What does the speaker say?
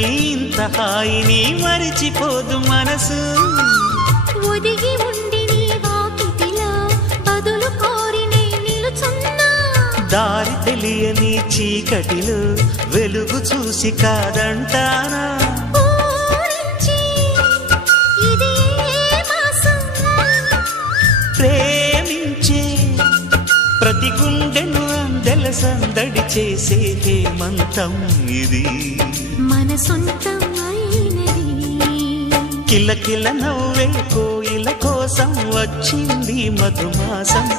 ఇంత హాయిని మరిచిపోదు మనసు. ఒదిగి ఉండి నీ వాకిటిలో బదులు కోరి నే నిలుచున్నా. దారి తెలియని చీకటిలో వెలుగు చూసి కాదంటానా? ఊరించి ప్రతి గుండెను అందెల సందడి చేసే హేమంతం ఇది. మన సొంతం అయినది. కిలకిల నవ్వే కోయిల కోసం వచ్చింది మధుమాసం.